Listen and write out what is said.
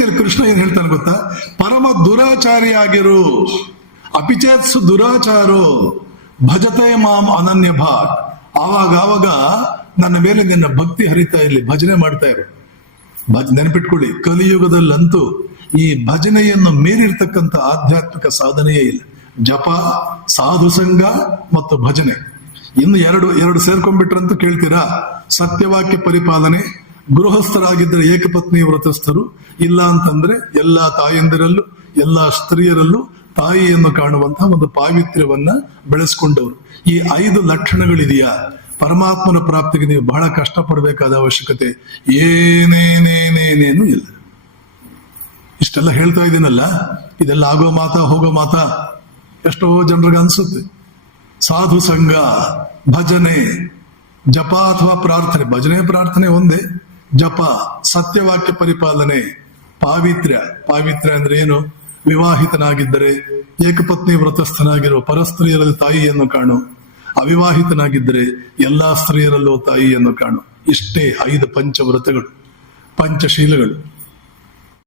ಭಗವದ್ಗೀತೆಯಲ್ಲಿ ಕೃಷ್ಣ ಏನ್ ಹೇಳ್ತಾನೆ ಗೊತ್ತಾ? ಪರಮ ದುರಾಚಾರಿಯಾಗಿರು. ಅಪಿಚೇತ್ಸು ದುರಾಚಾರೋ. ಭಜತೆ ಮಾಂ ಅನನ್ಯ ಭಾಗ್ ಆವಾಗ ಆವಾಗ ನನ್ನ ಮೇಲೆ ನಿನ್ನ ಭಕ್ತಿ ಹರಿತಾ ಇರಲಿ, ಭಜನೆ ಮಾಡ್ತಾ ಇರು. ಭಜ ನೆನಪಿಟ್ಕೊಳ್ಳಿ ಕಲಿಯುಗದಲ್ಲಂತೂ ಈ ಭಜನೆಯನ್ನು ಮೀರಿರ್ತಕ್ಕಂಥ ಆಧ್ಯಾತ್ಮಿಕ ಸಾಧನೆಯೇ ಇಲ್ಲ. ಜಪ, ಸಾಧು ಸಂಘ ಮತ್ತು ಭಜನೆ. ಇನ್ನು ಎರಡು ಎರಡು ಸೇರ್ಕೊಂಡ್ಬಿಟ್ರಂತೂ ಕೇಳ್ತೀರಾ? ಸತ್ಯವಾಕ್ಯ ಪರಿಪಾಲನೆ ಗೃಹಸ್ಥರಾಗಿದ್ದರೆ ಏಕಪತ್ನಿ ವ್ರತಸ್ಥರು, ಇಲ್ಲ ಅಂತಂದ್ರೆ ಎಲ್ಲ ತಾಯಂದಿರಲ್ಲೂ, ಎಲ್ಲ ಸ್ತ್ರೀಯರಲ್ಲೂ ತಾಯಿಯನ್ನು ಕಾಣುವಂತಹ ಒಂದು ಪಾವಿತ್ರ್ಯವನ್ನ ಬೆಳೆಸ್ಕೊಂಡವರು. ಈ ಐದು ಲಕ್ಷಣಗಳಿದೆಯಾ? ಪರಮಾತ್ಮನ ಪ್ರಾಪ್ತಿಗೆ ನೀವು ಬಹಳ ಕಷ್ಟಪಡಬೇಕಾದ ಅವಶ್ಯಕತೆ. ಏನೇನೇನೇನೇನು ಇಲ್ಲ. ಇಷ್ಟೆಲ್ಲ ಹೇಳ್ತಾ ಇದ್ದೀನಲ್ಲ? ಇದೆಲ್ಲ ಆಗೋ ಮಾತಾ, ಹೋಗೋ ಮಾತಾ. ಎಷ್ಟೋ ಜನರಿಗೆ ಅನ್ಸುತ್ತೆ. ಸಾಧು ಸಂಘ, ಭಜನೆ, ಜಪ ಅಥವಾ ಪ್ರಾರ್ಥನೆ. ಭಜನೆ, ಪ್ರಾರ್ಥನೆ ಒಂದೇ. ಜಪ, ಸತ್ಯವಾಕ್ಯ ಪರಿಪಾಲನೆ, ಪಾವಿತ್ರ್ಯ. ಪಾವಿತ್ರ್ಯ ಅಂದ್ರೆ ಏನು? ವಿವಾಹಿತನಾಗಿದ್ದರೆ ಏಕಪತ್ನಿ ವ್ರತಸ್ಥನಾಗಿರುವ ಪರಸ್ತ್ರೀಯರಲ್ಲಿ ತಾಯಿಯನ್ನು ಕಾಣು. ಅವಿವಾಹಿತನಾಗಿದ್ದರೆ ಎಲ್ಲಾ ಸ್ತ್ರೀಯರಲ್ಲೂ ತಾಯಿಯನ್ನು ಕಾಣು. ಇಷ್ಟೇ ಐದು ಪಂಚವ್ರತಗಳು, ಪಂಚಶೀಲಗಳು.